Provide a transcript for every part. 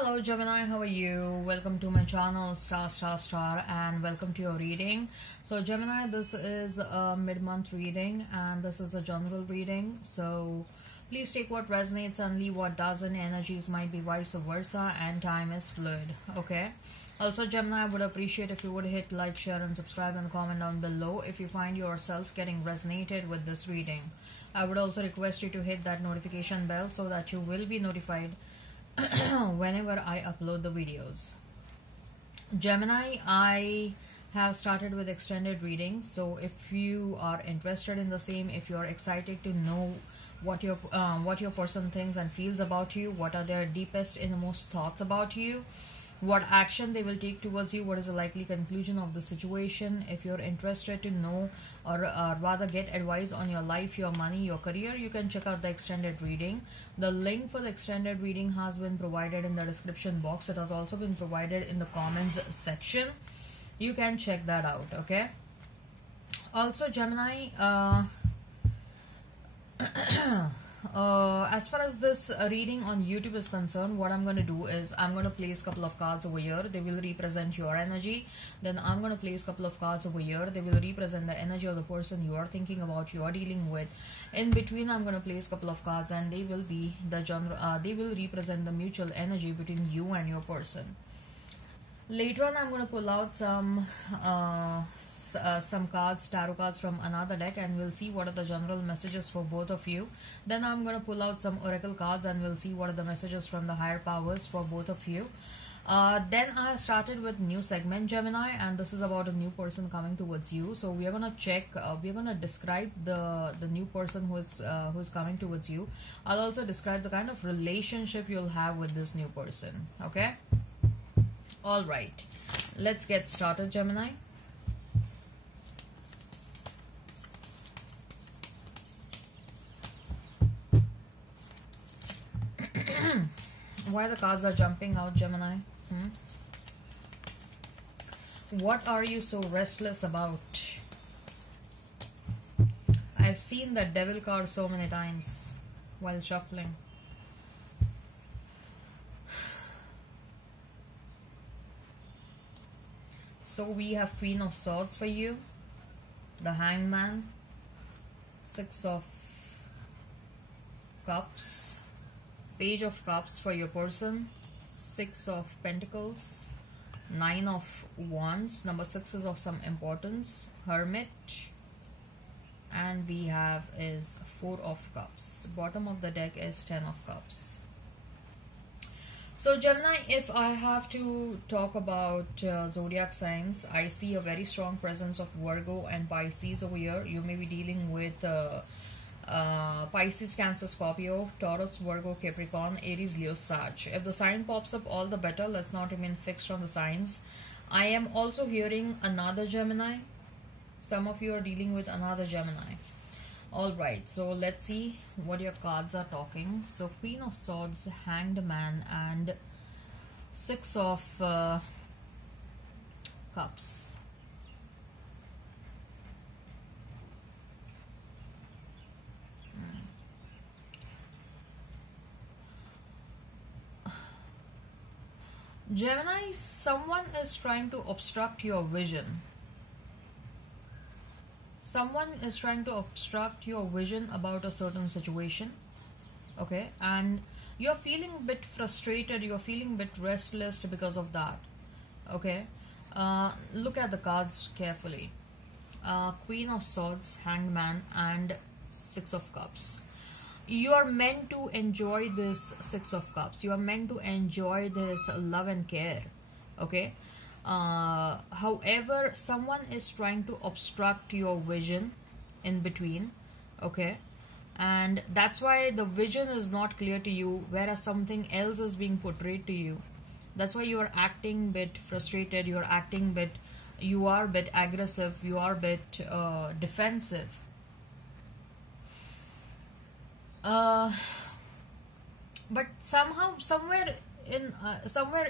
Hello Gemini, how are you? Welcome to my channel Star and welcome to your reading. So Gemini, this is a mid-month reading and this is a general reading. So please take what resonates and leave what doesn't. Energies might be vice versa and time is fluid. Okay. Also Gemini, I would appreciate if you would hit like, share and subscribe and comment down below if you find yourself getting resonated with this reading. I would also request you to hit that notification bell so that you will be notified whenever I upload the videos. Gemini, I have started with extended readings, so if you are interested in the same, if you're excited to know what your person thinks and feels about you, what are their deepest innermost thoughts about you, what action they will take towards you, what is the likely conclusion of the situation, if you're interested to know or rather get advice on your life, your money, your career, you can check out the extended reading. The link for the extended reading has been provided in the description box. It has also been provided in the comments section. You can check that out. Okay. Also Gemini, as far as this reading on YouTube is concerned, what I'm going to do is I'm going to place a couple of cards over here. They will represent your energy. Then I'm going to place a couple of cards over here. They will represent the energy of the person you are thinking about, you are dealing with. In between, I'm going to place a couple of cards and they will be the genre. They will represent the mutual energy between you and your person. Later on, I'm going to pull out some cards, tarot cards from another deck, and we'll see what are the general messages for both of you. Then I'm going to pull out some oracle cards and we'll see what are the messages from the higher powers for both of you. Then I started with new segment, Gemini, and this is about a new person coming towards you. So we are going to check, we're going to describe the new person who's coming towards you. I'll also describe the kind of relationship you'll have with this new person. Okay. All right, let's get started, Gemini. Why the cards are jumping out, Gemini? What are you so restless about? I've seen that devil card so many times while shuffling. So we have Queen of Swords for you, the Hangman, Six of Cups, Page of Cups for your person, Six of Pentacles, Nine of Wands, number 6 is of some importance, Hermit, and we have is Four of Cups. Bottom of the deck is 10 of Cups. So Gemini, if I have to talk about zodiac signs, I see a very strong presence of Virgo and Pisces over here. You may be dealing with Pisces, Cancer, Scorpio, Taurus, Virgo, Capricorn, Aries, Leo, Sag. If the sign pops up, all the better. Let's not remain fixed on the signs. I am also hearing another Gemini. Some of you are dealing with another Gemini. Alright, so let's see what your cards are talking. So Queen of Swords, Hanged Man, and Six of Cups. Gemini, someone is trying to obstruct your vision. Someone is trying to obstruct your vision about a certain situation. Okay, and you're feeling a bit frustrated, you're feeling a bit restless because of that. Okay, look at the cards carefully. Queen of Swords, Hanged Man, and Six of Cups. You are meant to enjoy this Six of Cups. You are meant to enjoy this love and care. Okay. However, someone is trying to obstruct your vision in between. Okay. And that's why the vision is not clear to you, whereas something else is being portrayed to you. That's why you are acting a bit frustrated. You are acting you are a bit aggressive. You are a bit defensive. But somehow, somewhere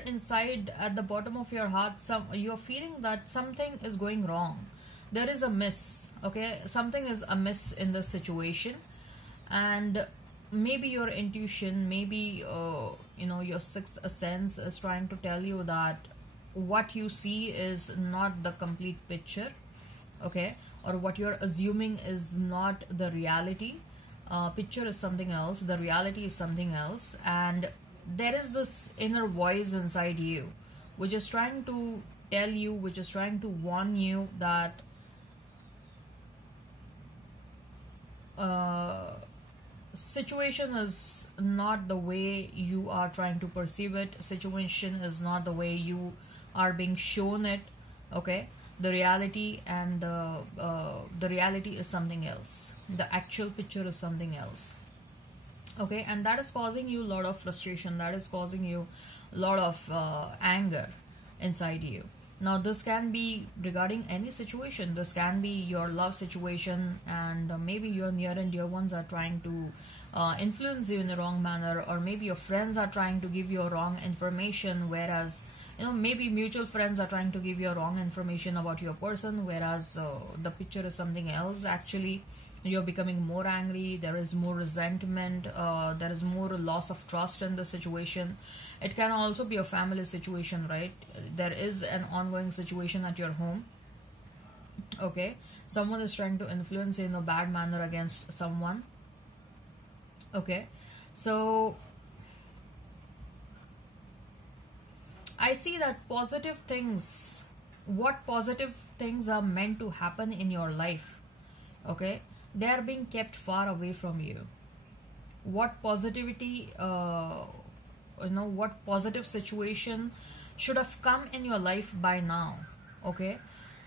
inside at the bottom of your heart, you're feeling that something is going wrong. There is a miss. Okay, something is amiss in the situation, and maybe your intuition, maybe your sixth sense is trying to tell you that what you see is not the complete picture, okay, or what you're assuming is not the reality. Picture is something else, the reality is something else, and there is this inner voice inside you which is trying to tell you, which is trying to warn you that situation is not the way you are trying to perceive it. Situation is not the way you are being shown it, okay. The reality and the reality is something else. The actual picture is something else, okay, and that is causing you a lot of frustration, that is causing you a lot of anger inside you. Now this can be regarding any situation. This can be your love situation, and maybe your near and dear ones are trying to influence you in the wrong manner, or maybe your friends are trying to give you wrong information, whereas maybe mutual friends are trying to give you wrong information about your person, whereas the picture is something else. Actually, you're becoming more angry, there is more resentment, there is more loss of trust in the situation. It can also be a family situation, right? There is an ongoing situation at your home, okay. Someone is trying to influence you in a bad manner against someone, okay. So I see that positive things, what positive things are meant to happen in your life, okay, they are being kept far away from you. What positivity, what positive situation should have come in your life by now, okay,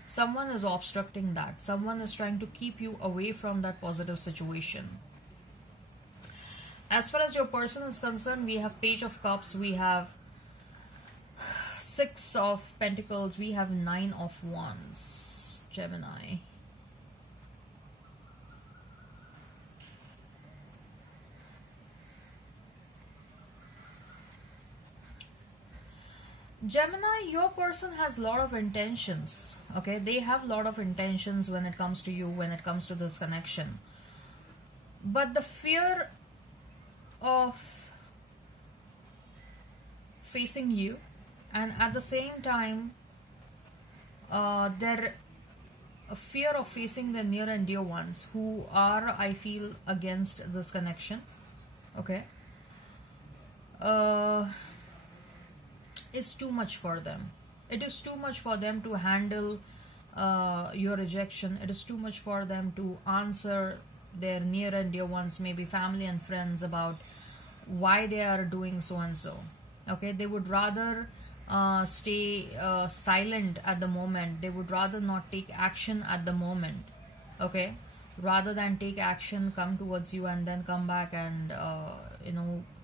someone is obstructing that. Someone is trying to keep you away from that positive situation. As far as your person is concerned, we have Page of Cups, we have Six of Pentacles, we have Nine of Wands, Gemini. Gemini, your person has a lot of intentions, okay. They have a lot of intentions when it comes to you, when it comes to this connection. But the fear of facing you, and at the same time a fear of facing the near and dear ones who are, I feel, against this connection, okay, is too much for them. It is too much for them to handle your rejection. It is too much for them to answer their near and dear ones, maybe family and friends, about why they are doing so and so, okay. They would rather stay silent at the moment. They would rather not take action at the moment, okay, rather than take action, come towards you, and then come back and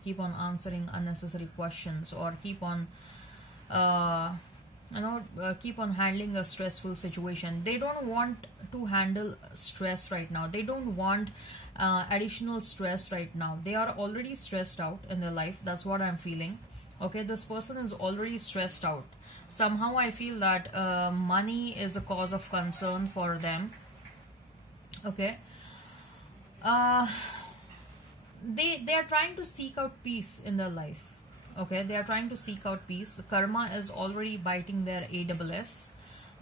keep on answering unnecessary questions, or keep on keep on handling a stressful situation. They don't want to handle stress right now. They don't want additional stress right now. They are already stressed out in their life. That's what I'm feeling, okay. This person is already stressed out. Somehow I feel that money is a cause of concern for them, okay. They are trying to seek out peace in their life, okay. They are trying to seek out peace. Karma is already biting their AWS,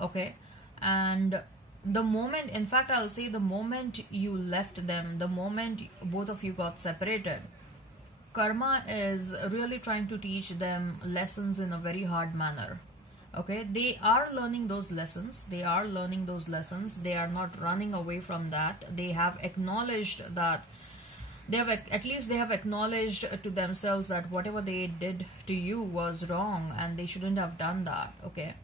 okay. And the moment, in fact, I'll say the moment you left them, the moment both of you got separated, karma is really trying to teach them lessons in a very hard manner, okay. They are learning those lessons. They are learning those lessons. They are not running away from that. They have acknowledged that they have, at least they have acknowledged to themselves that whatever they did to you was wrong and they shouldn't have done that, okay.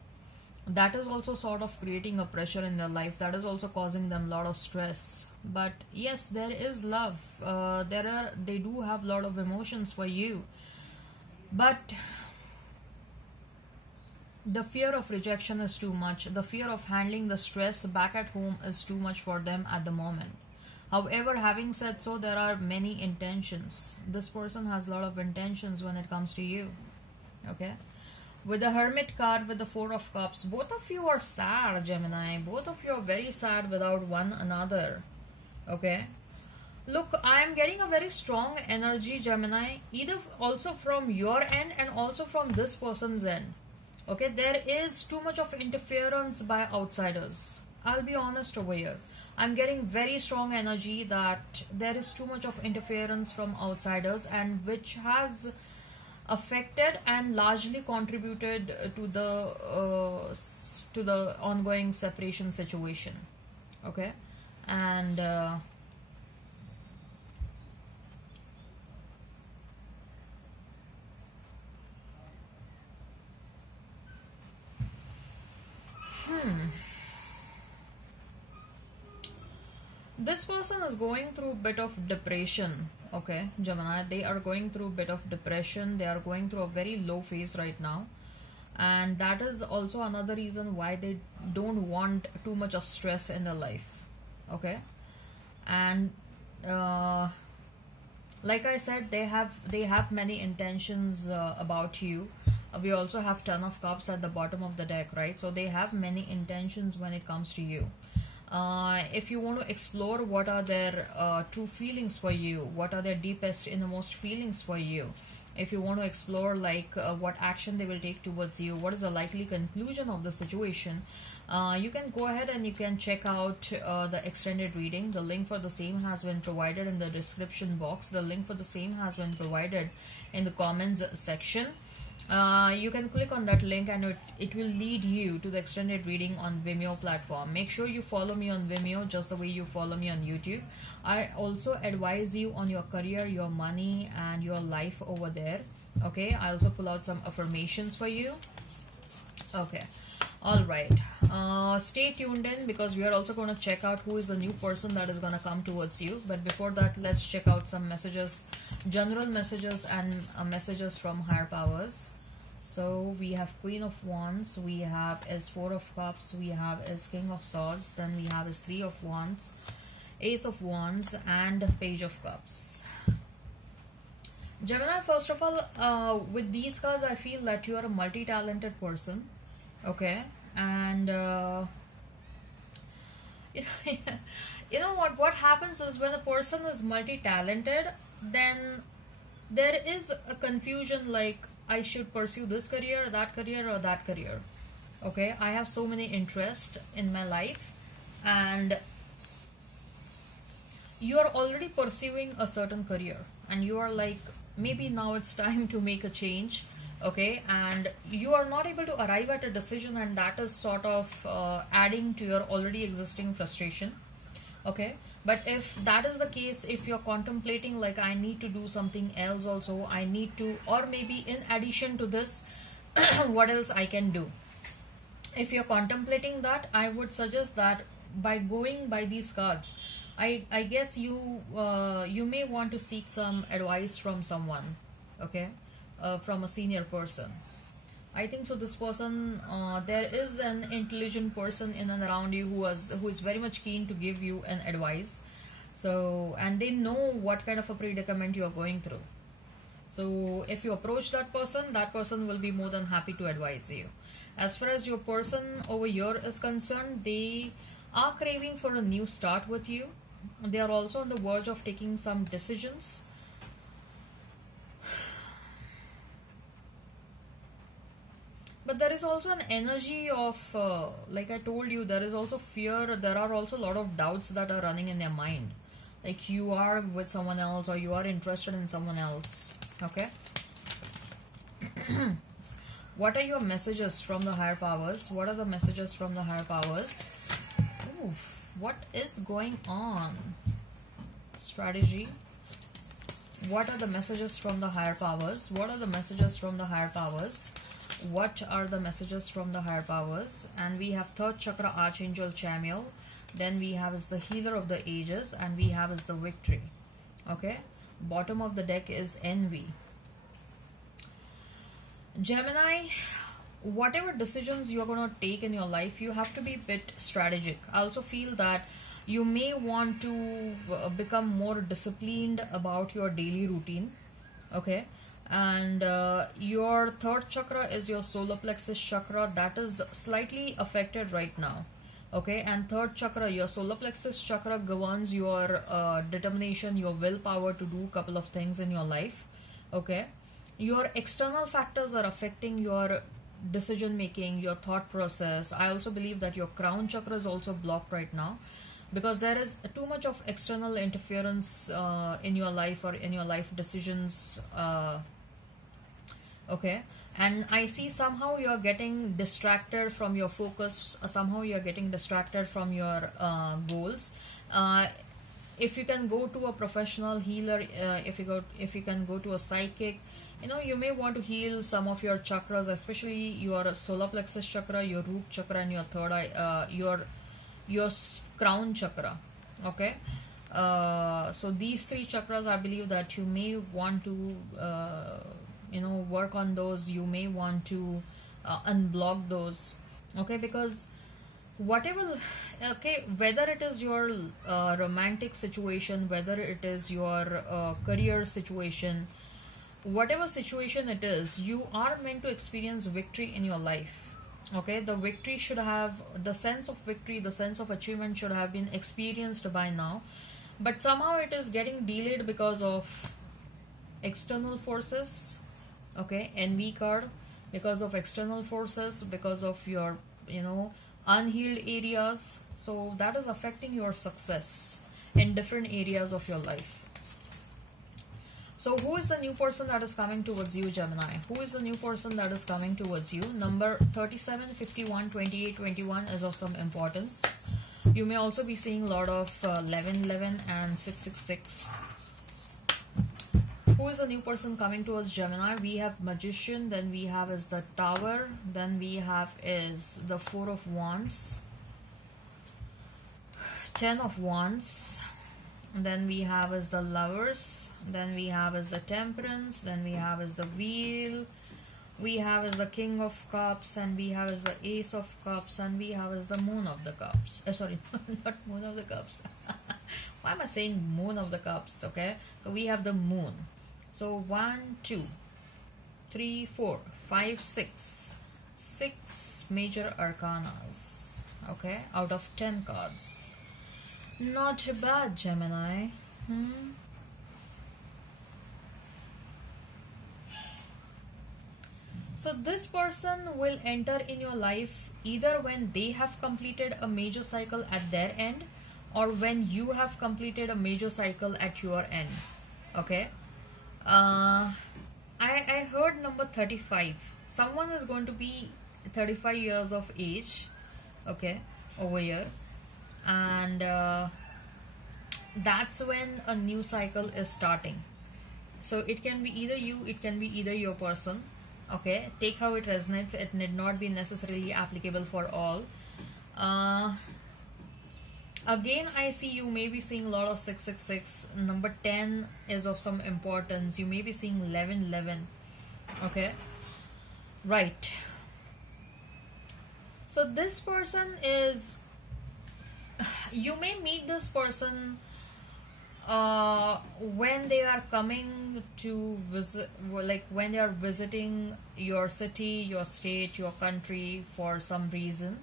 That is also sort of creating a pressure in their life. That is also causing them a lot of stress. But yes, there is love. They do have a lot of emotions for you, but the fear of rejection is too much. The fear of handling the stress back at home is too much for them at the moment. However, having said so, there are many intentions. This person has a lot of intentions when it comes to you, okay. With the Hermit card, with the Four of Cups, both of you are sad, Gemini. Both of you are very sad without one another, okay. Look, I am getting a very strong energy, Gemini, either also from your end and also from this person's end. Okay, there is too much of interference by outsiders. I'll be honest over here. I'm getting very strong energy that there is too much of interference from outsiders, and which has affected and largely contributed to the ongoing separation situation. Okay, and this person is going through a bit of depression. Okay, Gemini, they are going through a bit of depression. They are going through a very low phase right now, and that is also another reason why they don't want too much of stress in their life. Okay, and like I said, they have many intentions about you. We also have Ten of Cups at the bottom of the deck, right? So they have many intentions when it comes to you. If you want to explore what are their true feelings for you, what are their deepest, innermost feelings for you, if you want to explore like what action they will take towards you, what is the likely conclusion of the situation, you can go ahead and you can check out the extended reading. The link for the same has been provided in the description box. The link for the same has been provided in the comments section. You can click on that link and it will lead you to the extended reading on Vimeo platform. Make sure you follow me on Vimeo just the way you follow me on YouTube. I also advise you on your career, your money, and your life over there. Okay, I also pull out some affirmations for you. Okay, all right. Stay tuned in, because we are also going to check out who is the new person that is going to come towards you. But before that, let's check out some messages, general messages, and messages from higher powers. So we have Queen of Wands, we have as Four of Cups, we have as King of Swords, then we have as Three of Wands, Ace of Wands, and Page of Cups. Gemini, first of all, with these cards, I feel that you are a multi-talented person. Okay, and you know what happens is, when a person is multi-talented, then there is a confusion, like I should pursue this career, that career, or that career. Okay, I have so many interests in my life, and you are already pursuing a certain career, and you are like, maybe now it's time to make a change. Okay, and you are not able to arrive at a decision, and that is sort of adding to your already existing frustration. Okay, but if that is the case, if you're contemplating like, I need to do something else also, I need to, or maybe in addition to this, what else I can do, if you're contemplating that, I would suggest that by going by these cards, I guess you may want to seek some advice from someone. Okay, from a senior person. I think so this person, there is an intelligent person in and around you who is very much keen to give you an advice. So, and they know what kind of a predicament you are going through. So if you approach that person will be more than happy to advise you. As far as your person over here is concerned, they are craving for a new start with you. They are also on the verge of taking some decisions. But there is also an energy of, like I told you, there is also fear. There are also a lot of doubts that are running in their mind. Like you are with someone else, or you are interested in someone else. Okay. What are your messages from the higher powers? What are the messages from the higher powers? Oof, what is going on? Strategy. What are the messages from the higher powers? What are the messages from the higher powers? What are the messages from the higher powers? And we have third chakra Archangel Chamuel. Then we have is the healer of the ages, and we have is the victory. Okay, bottom of the deck is envy. Gemini, whatever decisions you're going to take in your life, you have to be a bit strategic. I also feel that you may want to become more disciplined about your daily routine. Okay, and your third chakra is your solar plexus chakra, that is slightly affected right now. Okay, and third chakra, your solar plexus chakra, governs your determination, your willpower to do a couple of things in your life. Okay, your external factors are affecting your decision making, your thought process. I also believe that your crown chakra is also blocked right now, because there is too much of external interference in your life or in your life decisions. Okay, and I see somehow you're getting distracted from your focus, somehow you're getting distracted from your goals. If you can go to a professional healer, if you can go to a psychic, you know, you may want to heal some of your chakras, especially your solar plexus chakra, your root chakra, and your third eye, your crown chakra. Okay, so these three chakras, I believe that you may want to you know, work on those. You may want to unblock those. Okay, because whatever, okay, whether it is your romantic situation, whether it is your career situation, whatever situation it is, you are meant to experience victory in your life. Okay, the victory should have, the sense of victory, the sense of achievement should have been experienced by now, but somehow it is getting delayed because of external forces. Okay, envy card, because of external forces, because of your, you know, unhealed areas. So that is affecting your success in different areas of your life. So who is the new person that is coming towards you, Gemini? Who is the new person that is coming towards you? Number 37, 51, 28, 21 is of some importance. You may also be seeing a lot of 11, 11 and 666. Who is the new person coming towards Gemini? We have Magician, then we have is the Tower, then we have is the Four of Wands, 10 of Wands, then we have is the Lovers, then we have is the Temperance, then we have is the Wheel, we have is the King of Cups, and we have is the Ace of Cups, and we have is the Moon of the Cups. Sorry, not Moon of the Cups. Why am I saying Moon of the Cups? Okay, so we have the Moon. So 1, 2, 3, 4, 5, 6. 6 major arcanas. Okay, out of 10 cards. Not bad, Gemini. So this person will enter in your life either when they have completed a major cycle at their end, or when you have completed a major cycle at your end. Okay. I heard number 35. Someone is going to be 35 years of age, okay, over here, and that's when a new cycle is starting. So it can be either you, it can be either your person. Okay, take how it resonates. It need not be necessarily applicable for all. Again, I see you may be seeing a lot of 666. Number 10 is of some importance. You may be seeing 11, 11. Okay, right. So this person is, you may meet this person when they are coming to visit, like when they are visiting your city, your state, your country for some reason.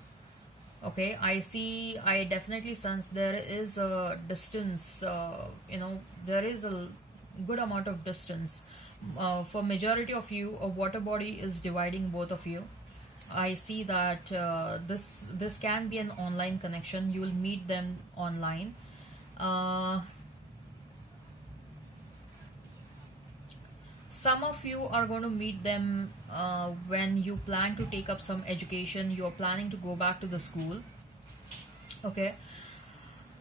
Okay, I definitely sense there is a distance, you know, there is a good amount of distance. For majority of you, a water body is dividing both of you. I see that this can be an online connection. You will meet them online. Some of you are going to meet them when you plan to take up some education. You're planning to go back to the school. Okay,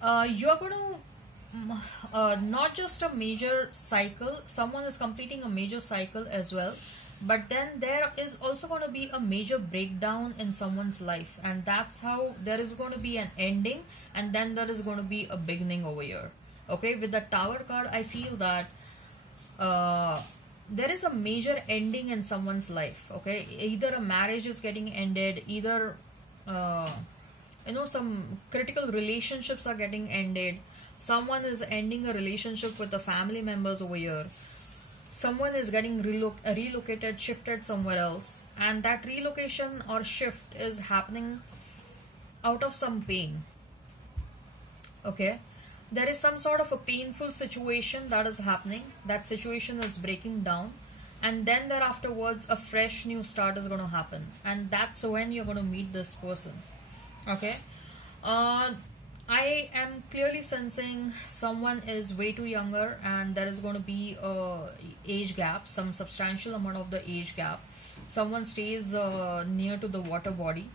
you're going to not just a major cycle, someone is completing a major cycle as well, but then there is also going to be a major breakdown in someone's life, and that's how there is going to be an ending, and then there is going to be a beginning over here. Okay, with the Tower card, I feel that there is a major ending in someone's life. Okay, either a marriage is getting ended, either you know, some critical relationships are getting ended. Someone is ending a relationship with the family members over here. Someone is getting relocated, shifted somewhere else, and that relocation or shift is happening out of some pain. Okay, there is some sort of a painful situation that is happening. That situation is breaking down, and then there afterwards a fresh new start is going to happen, and that's when you're going to meet this person. Okay, I am clearly sensing someone is way too younger, and there is going to be a age gap, some substantial amount of the age gap. Someone stays near to the water body.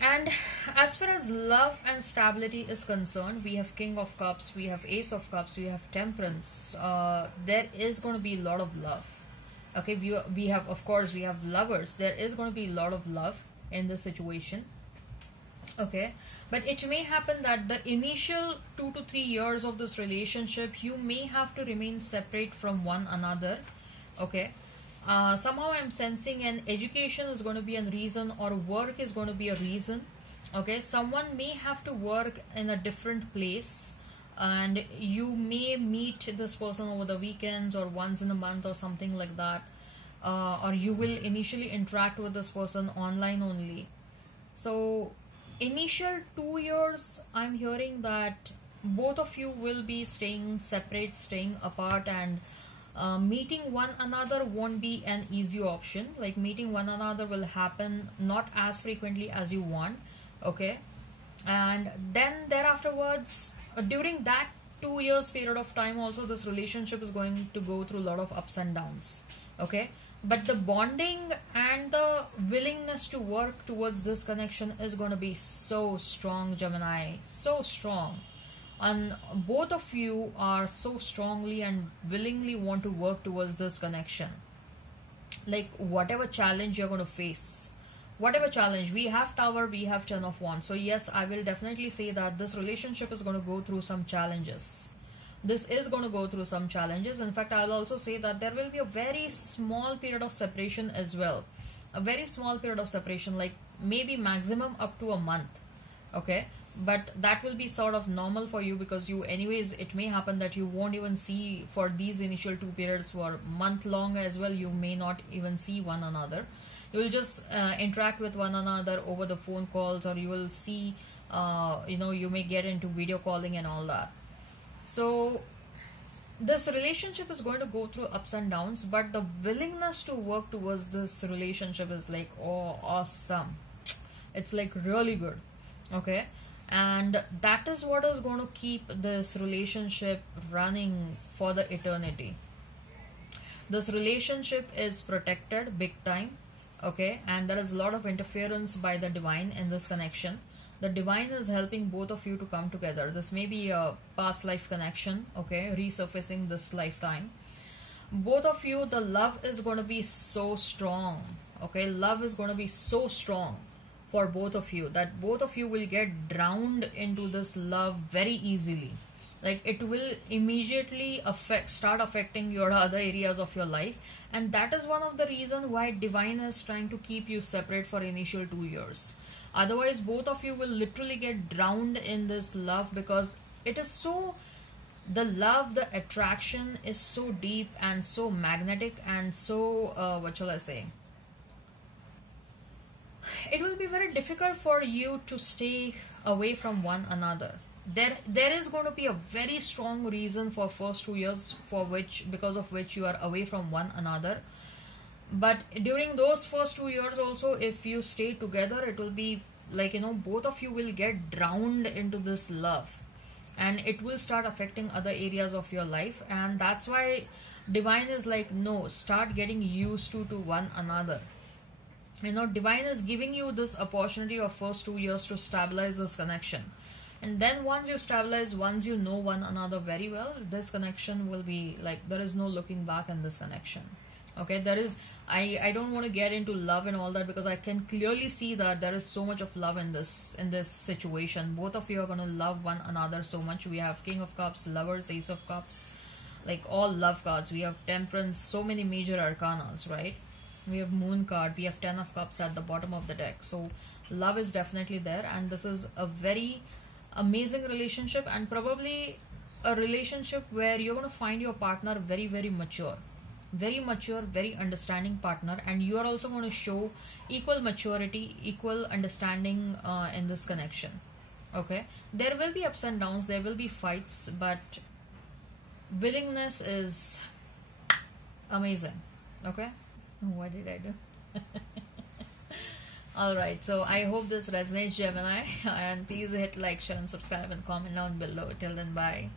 And as far as love and stability is concerned, we have King of Cups, we have Ace of Cups, we have Temperance. There is going to be a lot of love. Okay, we have, of course, we have Lovers. There is going to be a lot of love in this situation. Okay, but it may happen that the initial 2 to 3 years of this relationship, you may have to remain separate from one another. Okay, somehow I'm sensing an education is going to be a reason, or work is going to be a reason. Okay, someone may have to work in a different place, and you may meet this person over the weekends or once in a month or something like that, or you will initially interact with this person online only. So initial 2 years, I'm hearing that both of you will be staying separate, staying apart, and meeting one another won't be an easy option. Like, meeting one another will happen not as frequently as you want. Okay, and then thereafterwards, during that 2 years period of time also, this relationship is going to go through a lot of ups and downs. Okay, but the bonding and the willingness to work towards this connection is going to be so strong, Gemini, so strong. And both of you are so strongly and willingly want to work towards this connection. Like, whatever challenge you're going to face, whatever challenge, we have Tower, we have Ten of Wands. So yes, I will definitely say that this relationship is going to go through some challenges. This is going to go through some challenges. In fact, I'll also say that there will be a very small period of separation as well. A very small period of separation, like maybe maximum up to a month. Okay, but that will be sort of normal for you, because you anyways, it may happen that you won't even see for these initial 2 periods for month long as well. You may not even see one another. You will just interact with one another over the phone calls, or you will see, you may get into video calling and all that. So this relationship is going to go through ups and downs, but the willingness to work towards this relationship is like, oh, awesome. It's like really good. Okay, and that is what is going to keep this relationship running for the eternity. This relationship is protected big time. Okay, and there is a lot of interference by the divine in this connection. The divine is helping both of you to come together. This may be a past life connection, okay, resurfacing this lifetime. Both of you, the love is going to be so strong. Okay, love is going to be so strong for both of you that both of you will get drowned into this love very easily. Like, it will immediately start affecting your other areas of your life, and that is one of the reasons why divine is trying to keep you separate for initial 2 years. Otherwise, both of you will literally get drowned in this love, because it is so, the love, the attraction is so deep and so magnetic and so, what shall I say? It will be very difficult for you to stay away from one another. There is going to be a very strong reason for first 2 years because of which you are away from one another. But during those first 2 years also, if you stay together, it will be like, both of you will get drowned into this love, and it will start affecting other areas of your life. And that's why divine is like, no, start getting used to one another. Divine is giving you this opportunity of first 2 years to stabilize this connection. And then once you stabilize, once you know one another very well, this connection will be like, there is no looking back in this connection. Okay, there is, I don't want to get into love and all that, because I can clearly see that there is so much of love in this situation. Both of you are going to love one another so much. We have King of Cups, Lovers, Ace of Cups, like all love cards. We have Temperance, so many major arcanas, right? We have Moon card, we have 10 of Cups at the bottom of the deck. So love is definitely there, and this is a very amazing relationship, and probably a relationship where you're going to find your partner very, very mature. very mature, very understanding partner, and you are also going to show equal maturity, equal understanding in this connection. Okay, there will be ups and downs, there will be fights, but willingness is amazing. Okay, what did I do? Alright, so I hope this resonates, Gemini, and please hit like, share and subscribe and comment down below. Till then, bye.